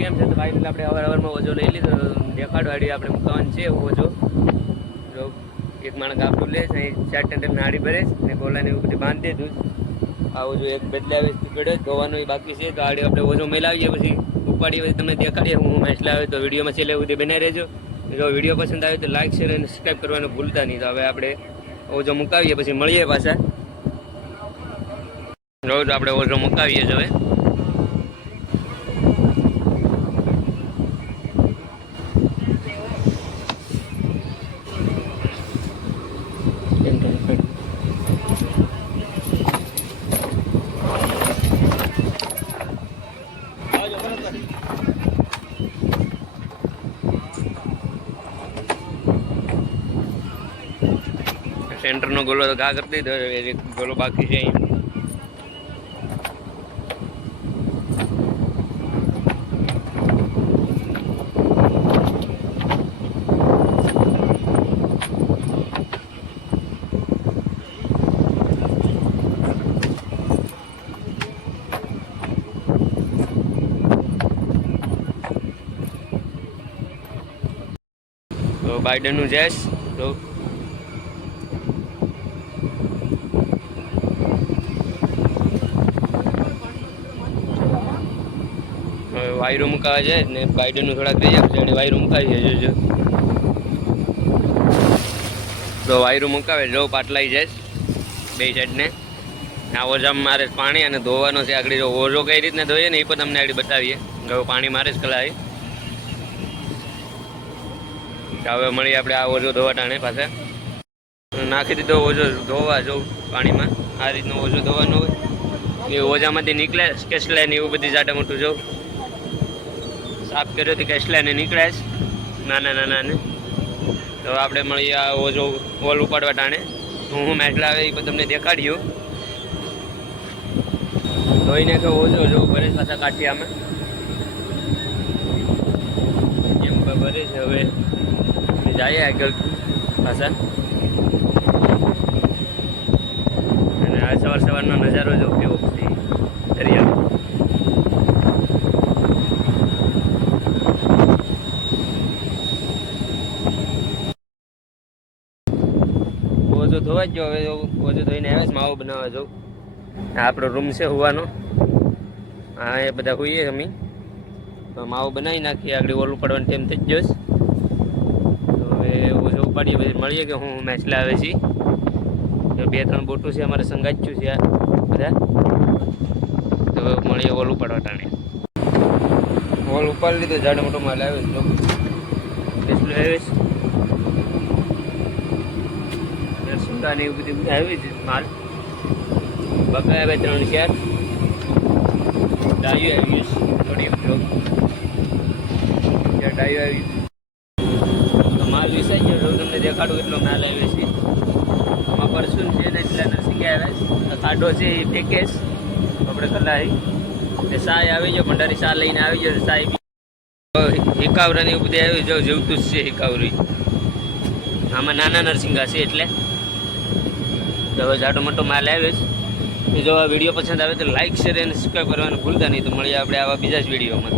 કેમ છે? તો ફાઇનલ આપણે અવારમાં ઓજો લઈ લીધો. દેખાડવાડી આપણે મુકાવાનું છે ઓજો. જો એક માણસ ગાફડું લે છે, 4 ટેન્ડર નાડી ભરે ને ગોલાને એવું બધું બાંધી દીધું. આવું જો એક બદલાવે પડ્યો ધોવાનું બાકી છે. તો આડી આપણે ઓજો મેલાવીએ પછી ઉપાડીએ પછી તમને દેખાડીએ હું મેચલા આવે તો વિડીયોમાં છેલ્લે સુધી બનાવી રહેજો. જો વિડીયો પસંદ આવે તો લાઈક શેર અને સબસ્ક્રાઈબ કરવાનું ભૂલતા નહીં. તો હવે આપણે ઓજો મુકાવીએ પછી મળીએ પાછા. રોજ આપણે ઓજો મુકાવીએ જ હવે. સેન્ટરનો ગોલો તો ઘા કરી દીધો, એક ગોલો બાકી છે અહીં. તો બાઇડનનું જઈશ તો વાયરો મુકાવા જાય ને બાઇડનનું થોડાક રહી જાય વાયરો મુકાવી જાય. જોજો તો વાયરો મુકાવે જો પાટલાઈ જાય બે સાઈડને. આ ઓજામાં મારે પાણી અને ધોવાનો છે. આગળ જો ઓજો કઈ રીતને ધોઈએ ને એ પણ તમને આગળ બતાવીએ. જો પાણી મારે જ કલાવી. હવે મળીએ આપણે આ ઓજો ધોવા ટાણે પાસે નાખી દીધો ઓજો ધોવા જો પાણીમાં. આ રીતનો ઓજો ધોવાનો હોય એ ઓજામાંથી નીકળે કેસલા ને એવું બધી જાડા મોટું જો સાફ કર્યો તો કેસલા ને નીકળે જ નાના નાના ને. તો આપણે મળીએ આ ઓજો ઓલ ઉપાડવા ટાણે. હું મેટલા આવે એ પણ તમને દેખાડ્યું. ધોઈને તો ઓજો જો ભરે પાછા કાઠિયામાં એમ ભરે છે. હવે જાય આગળ પાછા. અને આ સવાર સવારનો નજારો જો કેવો છે દરિયામાં. ઓજો ધોવા જ જો. હવે ઓજો ધોઈને આવે છે માવો બનાવવા જાઉં. આ આપણો રૂમ છે હોવાનો. હા એ બધા હોઈએ અમે. તો માવો બનાવી નાખીએ. આગળ ઓલું પડવાનું ટાઈમ થઈ જ જશે. ઓજો ઉપાડીએ પછી મળીએ કે હું મેચલા આવે છે. તો 2-3 બોટું છે અમારે સંગાચ્યું છે આ બધા. તો મળીએ ઓલ ઉપાડવા ટાણે. ઓલ ઉપાડી લીધો. જાડો મોટો માલ આવે તો કેટલું આવે છે સુંદા ને એવું બધું આવી છે માલ. બકરા આવે 3-4 ડાયું આવી થોડી ડાયું આવી. માલ વિસાઈ ગયો તમને દેખાડું એટલો માલ આવે છે. આમાં પરસુન છે ને એટલા નરસિંહ આવે. ખાડો છે એ પેકેજ આપણે કલાઈ એ સાય આવી ગયો. ભંડારી સા લઈને આવી ગયો. સાય હિકાવરા ને એવું બધું આવી જાવ જેવતું જ છે હિકાવરી. આમાં નાના નરસિંગા છે એટલે તો હવે જાડો મોટો માલ આવે છે. જો આ વિડીયો પસંદ આવે તો લાઈક શેર અને સબસ્ક્રાઈબ કરવાનું ભૂલતા નહીં. તો મળીએ આપણે આવા બીજા જ વિડીયોમાં.